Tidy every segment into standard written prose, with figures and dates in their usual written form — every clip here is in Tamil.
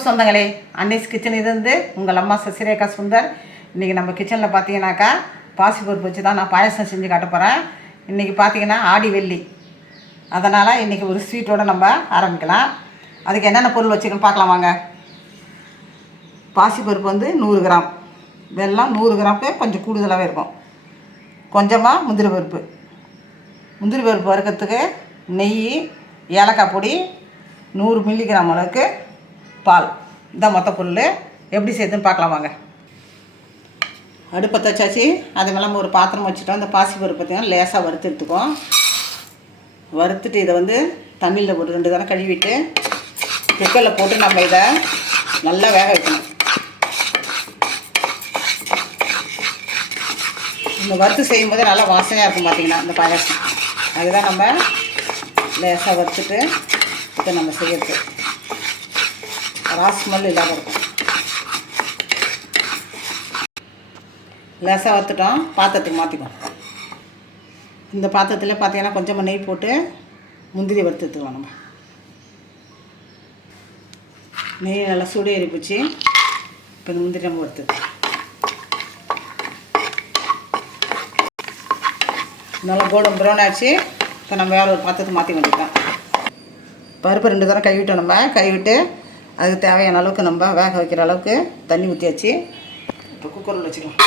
வணக்கம் சொந்தங்களே, அன்னைஸ் கிச்சன் இருந்து உங்கள் அம்மா சசிரேகா சுந்தர். இன்றைக்கி நம்ம கிச்சனில் பார்த்தீங்கன்னாக்கா பாசிப்பருப்பு வச்சு தான் நான் பாயசம் செஞ்சு காட்ட போகிறேன். இன்றைக்கி பார்த்தீங்கன்னா ஆடி வெள்ளி, அதனால் இன்றைக்கி ஒரு ஸ்வீட்டோடு நம்ம ஆரம்பிக்கலாம். அதுக்கு என்னென்ன பொருள் வச்சுக்கணும் பார்க்கலாம் வாங்க. பாசிப்பருப்பு வந்து 100 கிராம், வெல்லம் 100 கிராமுக்கு கொஞ்சம் கூடுதலாகவே இருக்கும். கொஞ்சமாக முந்திரி பருப்பு வறுக்கிறதுக்கு நெய், ஏலக்காய் பொடி, 100 மில்லிகிராம் அளவுக்கு பால். இதான் மொத்த பொருள். எப்படி செய்யுதுன்னு பார்க்கலாம் வாங்க. அடுப்பத்தை வச்சாச்சு. அது மேலே ஒரு பாத்திரம் வச்சுட்டோம். இந்த பாசிப்பருப்பு பார்த்திங்கன்னா லேசாக வறுத்து எடுத்துக்குவோம். வறுத்துட்டு இதை வந்து தண்ணியில் போட்டு 2 தடவை கழுவிட்டு குக்கரில் போட்டு நம்ம இதை நல்லா வேக வைக்கணும். இந்த வறுத்து செய்யும்போது நல்லா வாசனையாக இருக்கும் பார்த்திங்கன்னா இந்த பாயாசம். அதுதான் நம்ம லேசாக வறுத்துட்டு இதை நம்ம செய்யறது ஸ்மெல் இல்லாமல் இருக்கும். லேசாக வறுத்துட்டோம். பாத்திரத்துக்கு மாற்றிக்கும். இந்த பாத்திரத்தில் பார்த்தீங்கன்னா கொஞ்சமாக நெய் போட்டு முந்திரி வறுத்து எடுத்துக்கலாம். நம்ம நெய் நல்லா சூடு ஏறி போச்சு. இப்போ இந்த முந்திரி நம்ம வறுத்து நல்லா கோல்டன் ப்ரௌன் ஆச்சு. இப்போ நம்ம வேறு ஒரு பாத்திரத்துக்கு மாற்றி வந்துட்டோம். பருப்பு 2 தடவை கழுவிட்டோம். நம்ம கழுவிட்டு அதுக்கு தேவையான அளவுக்கு நம்ம வேக வைக்கிற அளவுக்கு தண்ணி ஊற்றியாச்சு. இப்போ குக்கரில் வச்சுக்கலாம்.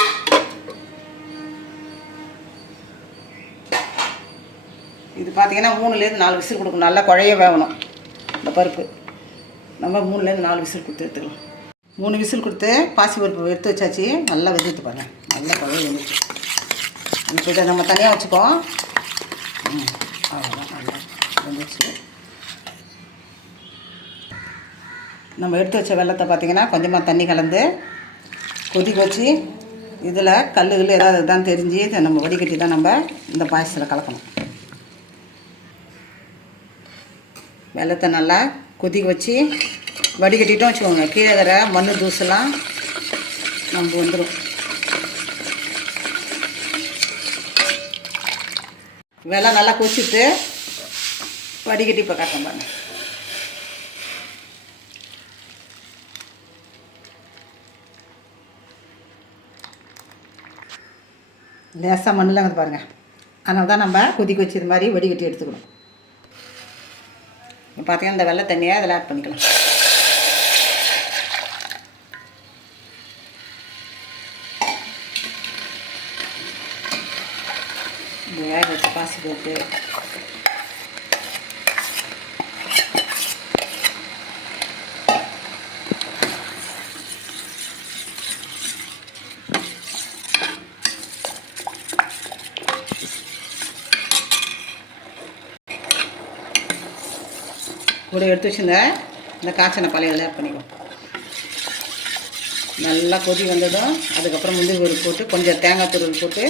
இது பார்த்திங்கன்னா 3லேருந்து 4 விசில் கொடுக்கணும். நல்லா குழைய வேகணும் இந்த பருப்பு. நம்ம 3லேருந்து 4 விசில் கொடுத்து எடுத்துக்கலாம். 3 விசில் கொடுத்து பாசி பருப்பு எடுத்து வச்சாச்சு. நல்லா வெந்துட்டு பாருங்கள். நல்லா குழைய வெந்துச்சு. இப்போ இதை நம்ம தனியாக வச்சுப்போம். அவ்வளோதான், நல்லா வெந்துச்சு. நம்ம எடுத்து வச்ச வெல்லத்தை பார்த்திங்கன்னா கொஞ்சமாக தண்ணி கலந்து கொதிக்க வச்சு இதில் கல்லுகள் ஏதாவது தான் தெரிஞ்சு இதை நம்ம வடிகட்டி தான் நம்ம இந்த பாயசத்தில் கலக்கணும். வெல்லத்தை நல்லா கொதிக்க வச்சு வடிகட்டிட்டோம் வச்சுக்கோங்க. கீழே இருக்கிற மண் தூசெல்லாம் நமக்கு வந்துடும். வெல்லம் நல்லா கொதிச்சுட்டு வடிகட்டி இப்போ காட்டணும் பாருங்க. லேசாக மண்ணில் வந்து பாருங்கள். அதனால தான் நம்ம கொதிக்க வச்சு இது மாதிரி வடிகட்டி எடுத்துக்கணும். இப்போ பார்த்தீங்கன்னா இந்த வெள்ளை தண்ணியை அதில் ஆட் பண்ணிக்கலாம். இந்த வேக வச்சு பாசி போட்டு கூட எடுத்து வச்சுருந்த இந்த காய்ச்சனை பழைய ஆட் பண்ணிக்குவோம். நல்லா கொதி வந்ததும் அதுக்கப்புறம் முந்திரி பருப்பு போட்டு கொஞ்சம் தேங்காய் துருவல் போட்டு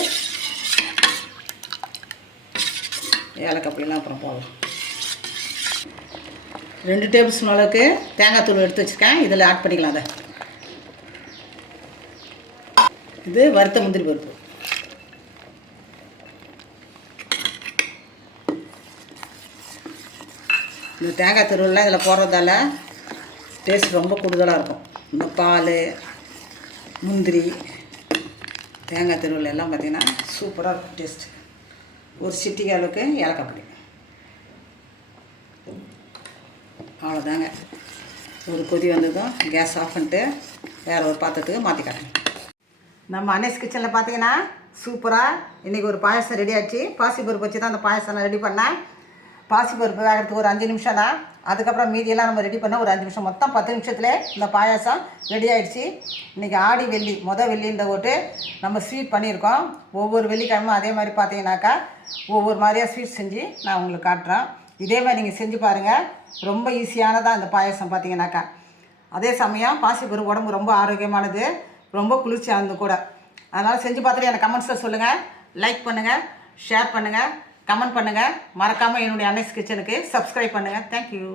ஏலக்காய் பொடியெல்லாம் அப்புறம் போகலாம். 2 டேபிள் ஸ்பூன் அளவுக்கு தேங்காய் தூள் எடுத்து வச்சுருக்கேன். இதில் ஆட் பண்ணிக்கலாம். அதை இது வறுத்த முந்திரி பருப்பு. இந்த தேங்காய் துருவெல்லாம் இதில் போடுறதால டேஸ்ட் ரொம்ப கூடுதலாக இருக்கும். இந்த பால், முந்திரி, தேங்காய் துருவல் எல்லாம் பார்த்திங்கன்னா சூப்பராக இருக்கும் டேஸ்ட். ஒரு சிட்டிகை அளவுக்கு ஏலக்காய் பொடி. அவ்வளோதாங்க. ஒரு கொதி வந்ததும் கேஸ் ஆஃப் பண்ணிட்டு வேறு ஒரு பாத்திரத்துக்கு மாற்றி காட்டுங்க. நம்ம அன்னைஸ் கிச்சனில் பார்த்தீங்கன்னா சூப்பராக இன்றைக்கி ஒரு பாயசம் ரெடி ஆச்சு. பாசிப்பருப்பு வச்சு தான் அந்த பாயசம் நான் ரெடி பண்ணேன். பாசிப்பருப்பு வேகிறதுக்கு ஒரு 5 நிமிஷம் தான். அதுக்கப்புறம் மீதியெல்லாம் நம்ம ரெடி பண்ண ஒரு 5 நிமிஷம், மொத்தம் 10 நிமிஷத்துலேயே இந்த பாயாசம் ரெடி ஆகிடுச்சு. இன்றைக்கி ஆடி வெள்ளி, வெள்ளின்ற ஓட்டு நம்ம ஸ்வீட் பண்ணியிருக்கோம். ஒவ்வொரு வெள்ளிக்கிழமும் அதே மாதிரி பார்த்தீங்கன்னாக்கா ஒவ்வொரு மாதிரியாக ஸ்வீட் செஞ்சு நான் உங்களுக்கு காட்டுறேன். இதே மாதிரி நீங்கள் செஞ்சு பாருங்கள். ரொம்ப ஈஸியானதாக இந்த பாயாசம் பார்த்தீங்கன்னாக்கா. அதே சமயம் பாசிப்பருப்பு உடம்பு ரொம்ப ஆரோக்கியமானது, ரொம்ப குளிர்ச்சியானது கூட. அதனால் செஞ்சு பார்த்துட்டு எனக்கு கமெண்ட்ஸில் சொல்லுங்கள். லைக் பண்ணுங்கள், ஷேர் பண்ணுங்கள், கமெண்ட் பண்ணுங்கள். மறக்காமல் என்னுடைய அன்னைஸ் கிச்சனுக்கு சப்ஸ்கிரைப் பண்ணுங்கள். தேங்க்யூ.